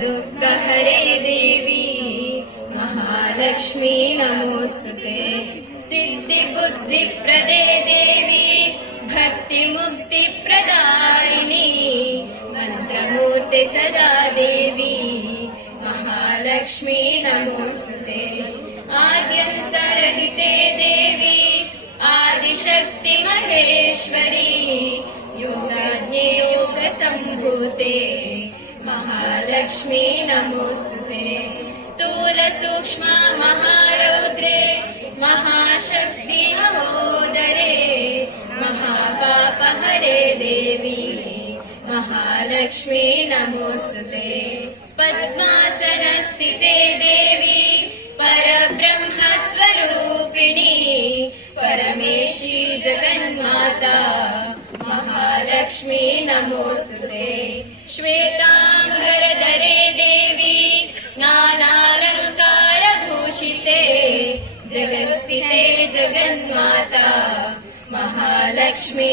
दुःखहरे देवी महालक्ष्मी नमोस्तुते। सिद्धिबुद्धिप्रदे देवी भक्तिमुक्तिप्रदायिनी मंत्रमूर्ते सदा देवी महालक्ष्मी नमोस्तुते। आद्यन्तरहिते देवी आदिशक्ति महेश्वरी योगाज्ञे योगसम्भूते महालक्ष्मी नमोस्तुते। स्थूल सूक्ष्म महारौद्रे महाशक्ति महोदरे महापापहरे देवी महालक्ष्मी नमोस्तुते। पद्मासनस्थिते देवी परब्रह्मस्वरूपिणी परमेशी जगन्माता महालक्ष्मी नमोस्तुते। श्वेतांबरधरे देवी नानालंकारभूषिते जगत्स्थिते जगन्माता महालक्ष्मी